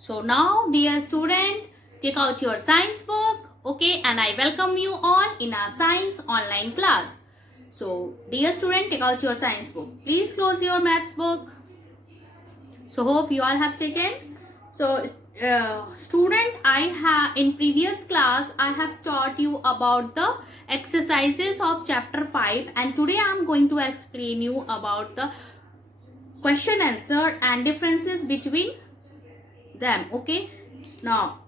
So now, dear student, take out your science book, okay, and I welcome you all in our science online class. So, dear student, take out your science book. Please close your maths book. So, hope you all have taken. So, student, I have in previous class I have taught you about the exercises of chapter 5, and today I am going to explain you about the question answer and differences between them. Okay, now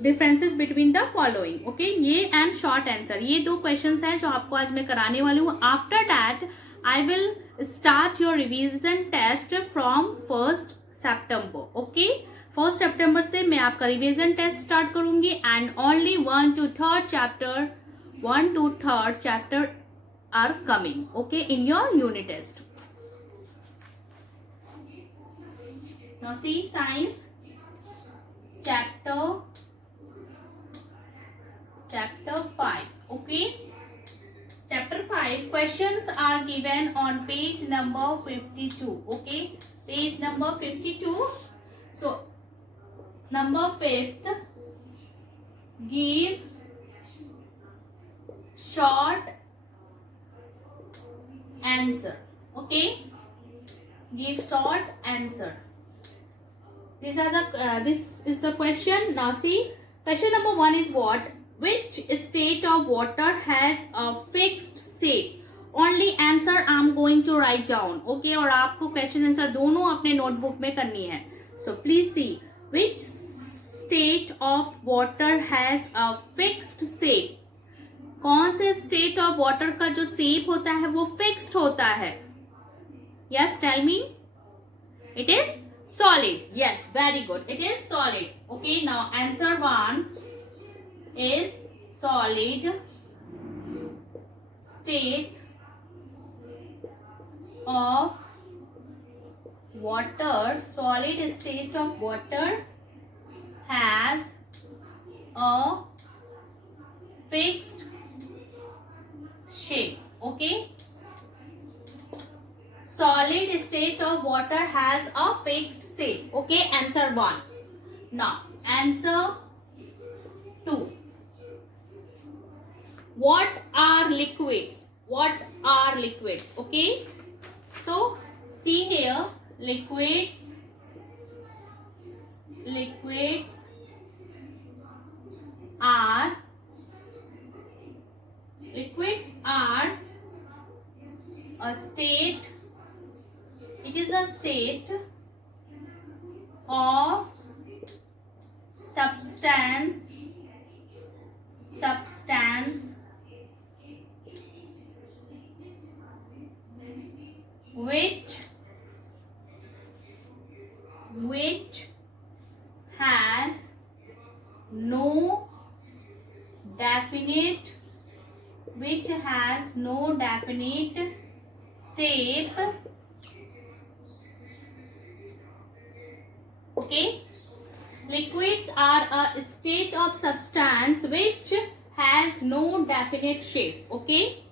differences between the following. Okay, ये and short answer, ये दो questions हैं जो आपको आज मैं कराने वाली हूँ. After that I will start your revision test from 1st September. Okay, 1st September से मैं आपका revision test start करूंगी and only 1 to 3rd chapter are coming. Okay, in your unit test. Now see science chapter 5. Okay, chapter 5 questions are given on page number 52. Okay, page number 52. So number 5th, give short answer. Okay, give short answer. These are the this is the question. Now see, question number 1 is what? Which state of water has a fixed shape? Only answer I am going to write down. Okay, और आपको question answer दोनों अपने notebook में करनी है. So please see, which state of water has a fixed shape? कौन से state of water का जो shape होता है वो fixed होता है? Yes, tell me. It is solid. Yes, very good. It is solid. Okay, now answer 1 is solid state of water. Solid state of water has a fixed shape. Okay, solid state of water has a fixed shape. Okay, answer 1. Now answer 2. What are liquids? What are liquids? Okay, so see here, liquids are a state. It is a state of substance which has no definite shape. Okay, liquids are a state of substance which has no definite shape. Okay,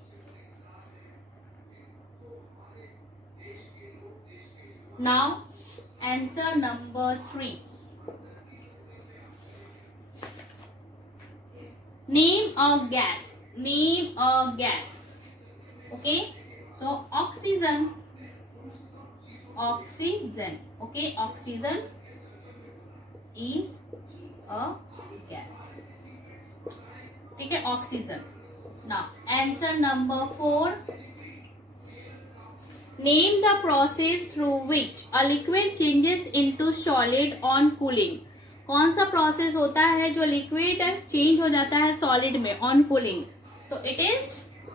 now answer number 3. Name a gas. Okay, so oxygen. Okay, oxygen is a gas. Okay, oxygen. Now answer number 4. Name the process through which a liquid changes into solid on cooling. कौन सा process होता है जो liquid change हो जाता है solid में on cooling? So it is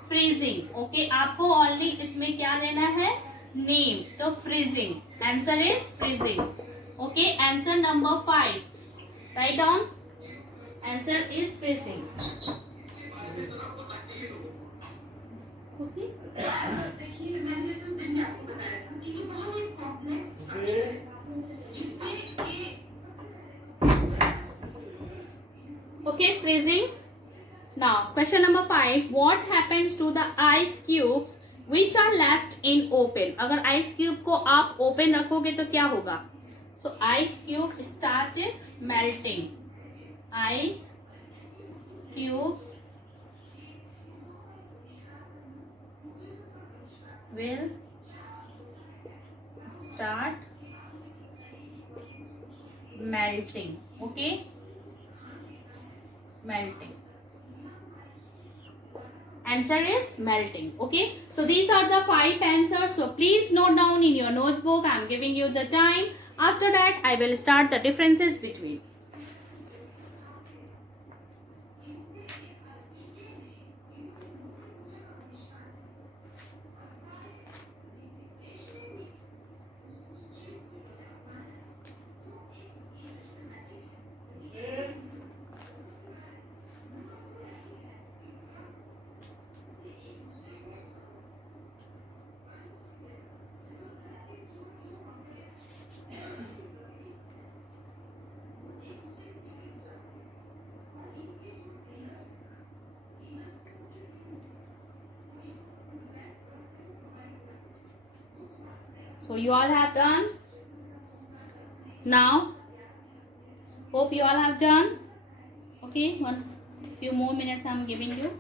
freezing. Okay, आपको ओनली इसमें क्या देना है? नेम. तो freezing, answer is freezing. Okay, answer number 5, write down. Answer is freezing. Okay, freezing. Now question number 5. What happens to the ice cubes which are left in open? अगर ice cube को आप open रखोगे तो क्या होगा? So ice cube started melting. Ice cubes will start melting. Okay, melting. Answer is melting. Okay, so these are the 5 answers. So please note down in your notebook. I am giving you the time. After that, I will start the differences between. So you all have done. Now, hope you all have done. Okay, one few more minutes I am giving you.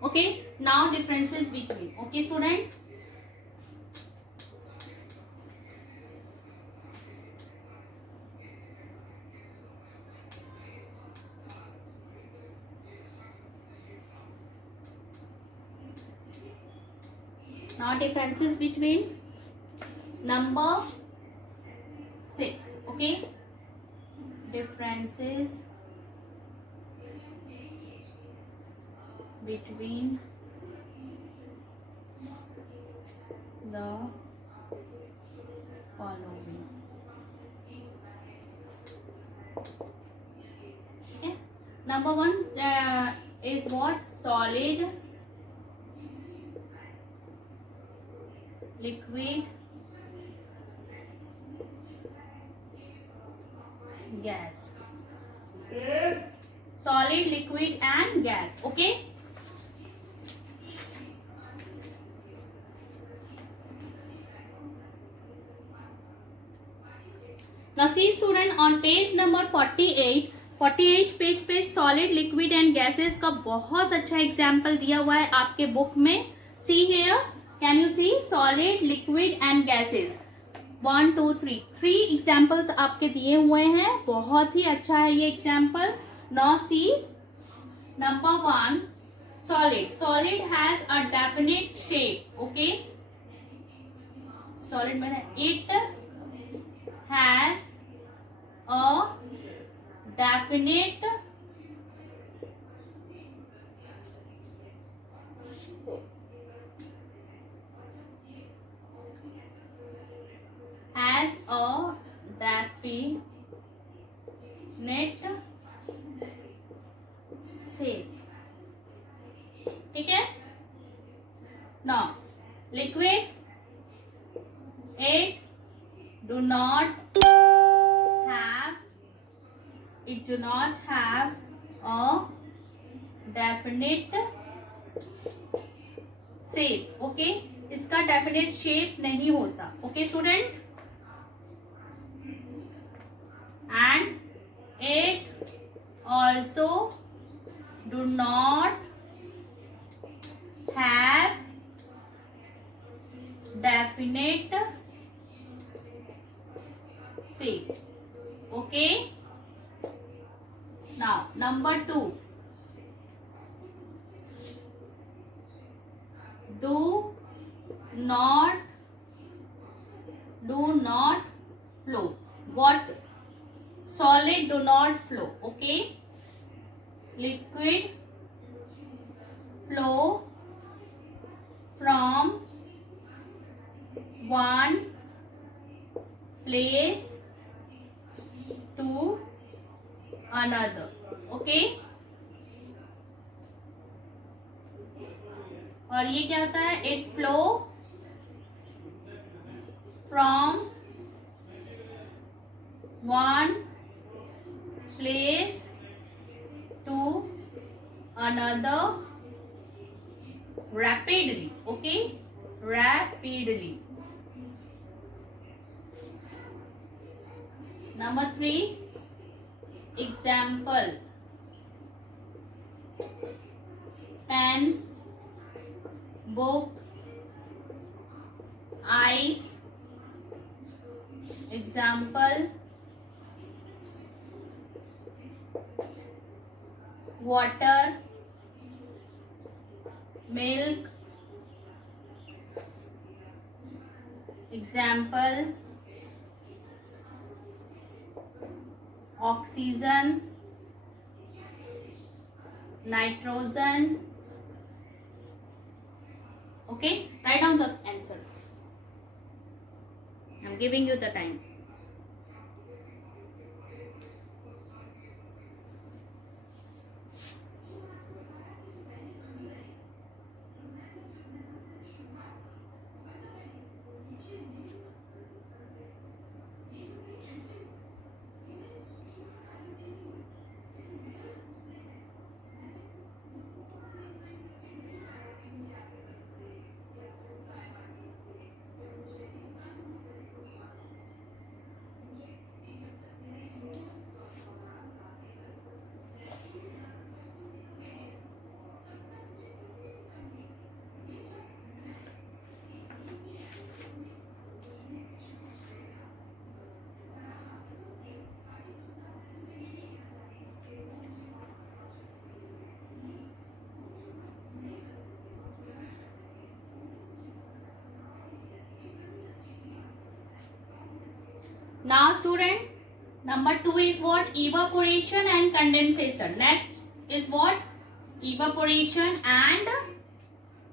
Okay, now differences between. Okay, student. Now differences between number 6. Okay, differences between the following. Okay, number 1 is what? Solid, liquid, gas. Solid, liquid and gas. Okay, now see student, on page number 48 page पे solid, liquid and gases का बहुत अच्छा example दिया हुआ है आपके book में. See here, can you see? Solid, liquid and gases. 1 2 3 3 examples आपके दिए हुए हैं. बहुत ही अच्छा है ये example. Now see number 1, solid. Solid has a definite shape. Okay, solid में it has a definite has a definite shape. ठीक है. Now liquid, it do not have a definite shape. Okay, इसका definite shape नहीं होता. Okay student, and it also do not have definite shape. Okay, now number 2, do not flow. What? Solid do not flow. Okay, liquid flow from one place to another. Okay. और ये क्या होता है? It flow from one place to another rapidly. Okay, rapidly. Number 3, example: pen, book, ice. Example: water, milk. Example: oxygen, nitrogen. Okay, write down the answer. I'm giving you the time. Now student, number 2 is what? Evaporation and condensation. Next is what? Evaporation and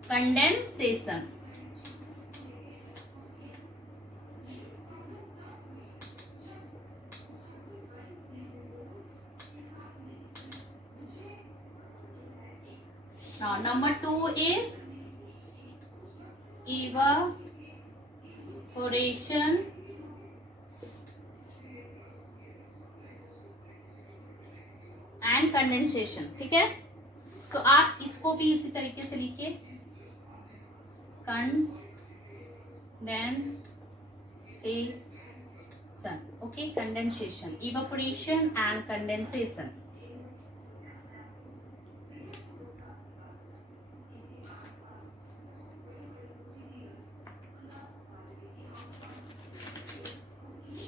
condensation. Now number 2 is evaporation and condensation. ठीक है, तो आप इसको भी इसी तरीके से लिखिए, condensation. Okay, condensation, evaporation and condensation.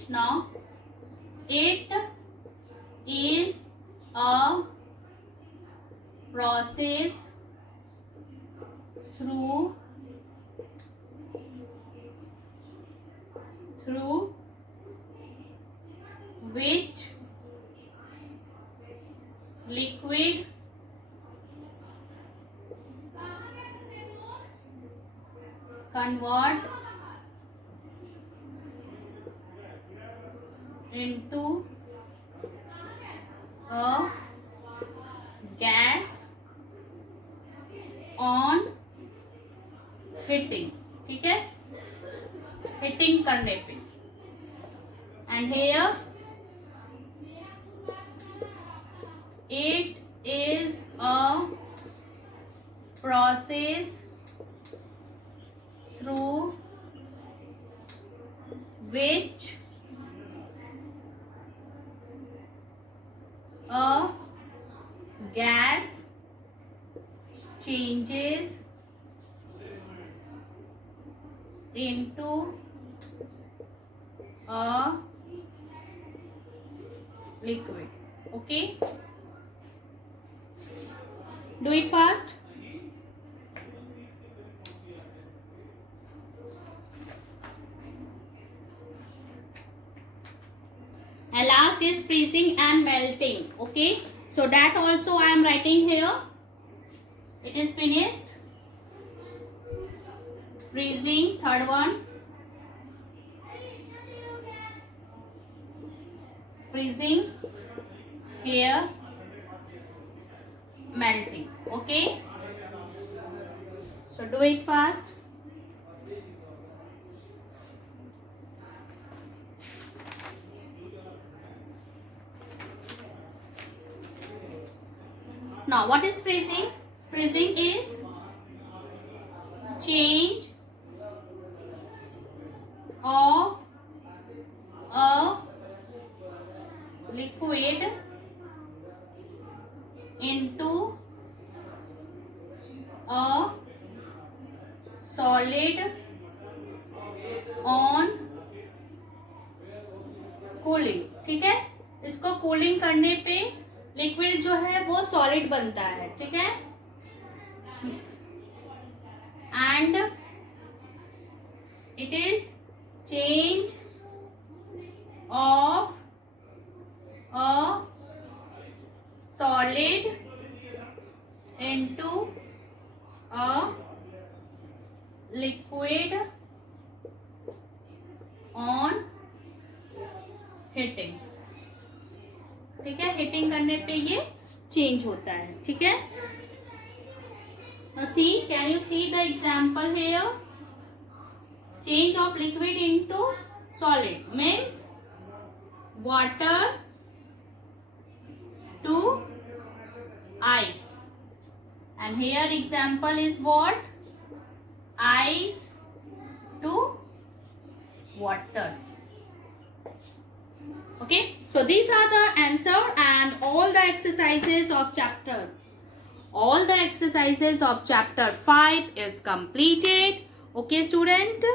Now it is a process through which liquid convert into a gas on heating. ठीक है, heating करने पे. And here it is a process through which a gas changes into a liquid. Okay, do it fast. And last is freezing and melting. Okay, so that also I am writing here. It is finished. Freezing, third one. Freezing. hair melting. Okay, so do it fast. Now what is freezing? Freezing is change of a liquid into a solid on cooling. ठीक है, इसको cooling करने पे liquid जो है वो solid बनता है. ठीक है, and it is change of a solid into a liquid on heating. ठीक है, हीटिंग करने पे ये चेंज होता है. ठीक है, see, can you see the example here? Change of liquid into solid means water to ice, and here example is what? Ice to water. Okay, so these are the answer and all the exercises of chapter 5 is completed. Okay student,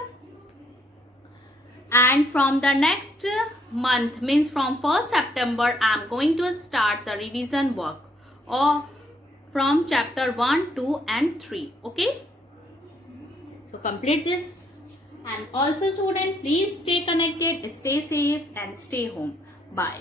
and from the next month means from 1st September I am going to start the revision work or from chapter 1, 2 and 3. Okay, so complete this. And also student, please stay connected, stay safe and stay home. Bye.